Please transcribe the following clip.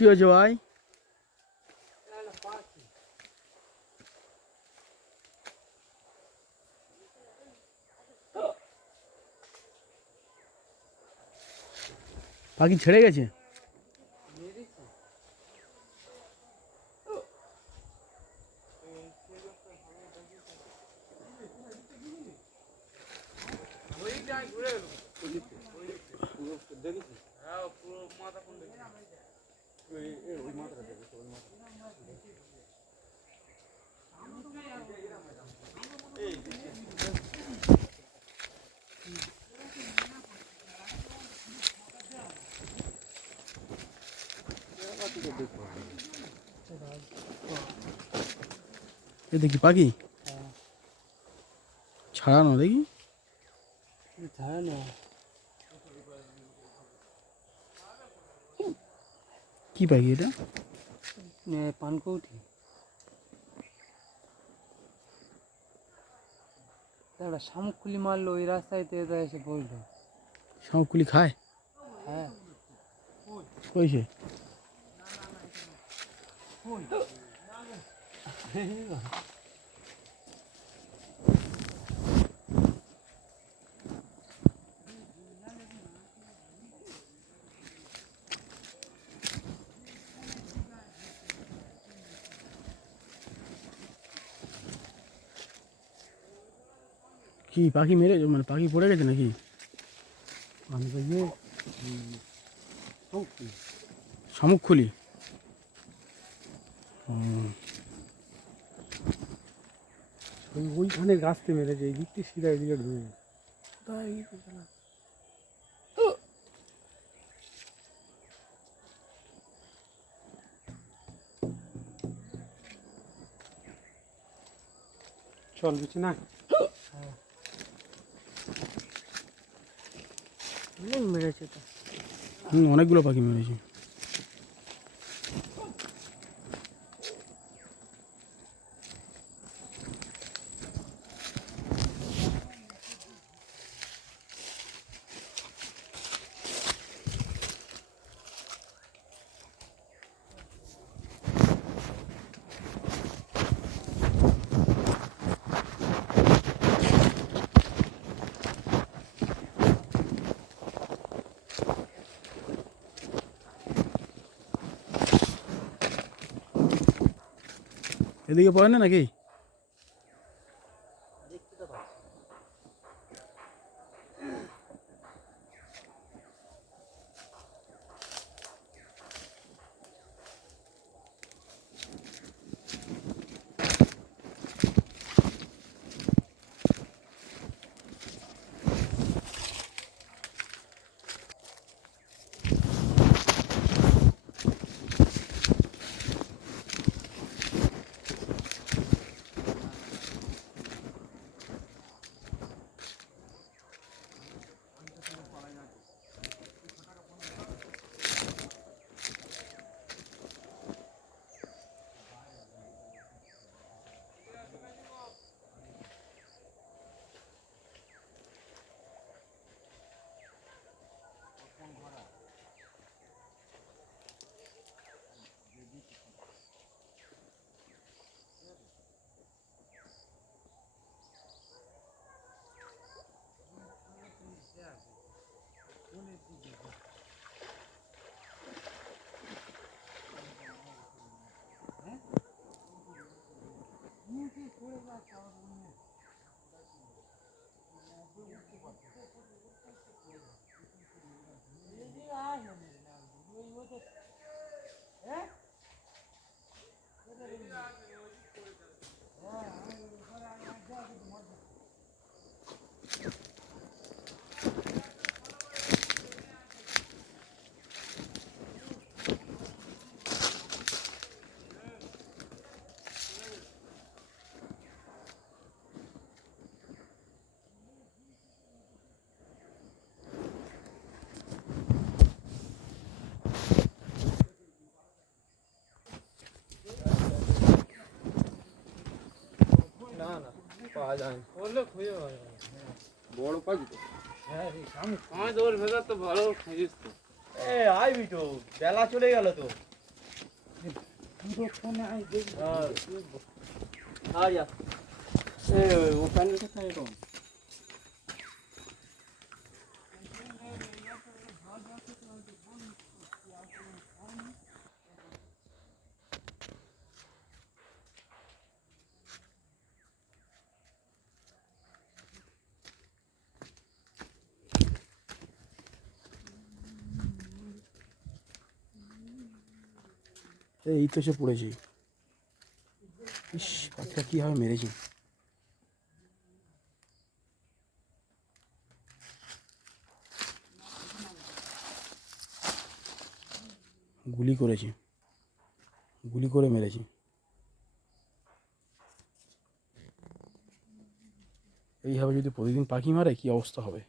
বৃষ্টি হয়েছে ভাই। পাখি ছেড়ে গেছে। এ দেখি পাখি ছাড়ানো, দেখি ছাড়ানো কি পাখি এটা? পানকৌটি। একটা শামুকগুলি মারলো ওই রাস্তায়, তো এটা এসে বললো। শামুকগুলি খায়? হ্যাঁ, কইছে কি পাখি মেরে, মানে পাখি পড়ে গেছে নাকি? শামুকখুলি। ওইখানে গাছতে মেরেছে, এই দিকটি সিধা এদিকে ঢুকে। চল বেশি না, মেরেছে তো। অনেকগুলো পাখি মেরেছে। এদিকে পড়ে না নাকি? পাওয়া যায় না, বললে খুঁজে পাওয়া যায় না। বড় পাখি তো। হ্যাঁ রে, আমি তোর ভেতর তো ভালো খুঁজিস তো। এ আইবি তো, বেলা চলে গেল তো। আয়া ও প্যানেলটা থাকে তো এই তো এসে পড়েছি। ইস, পাখিটা কীভাবে মেরেছি। গুলি করেছি, গুলি করে মেরেছি। এইভাবে যদি প্রতিদিন পাখি মারে কী অবস্থা হবে।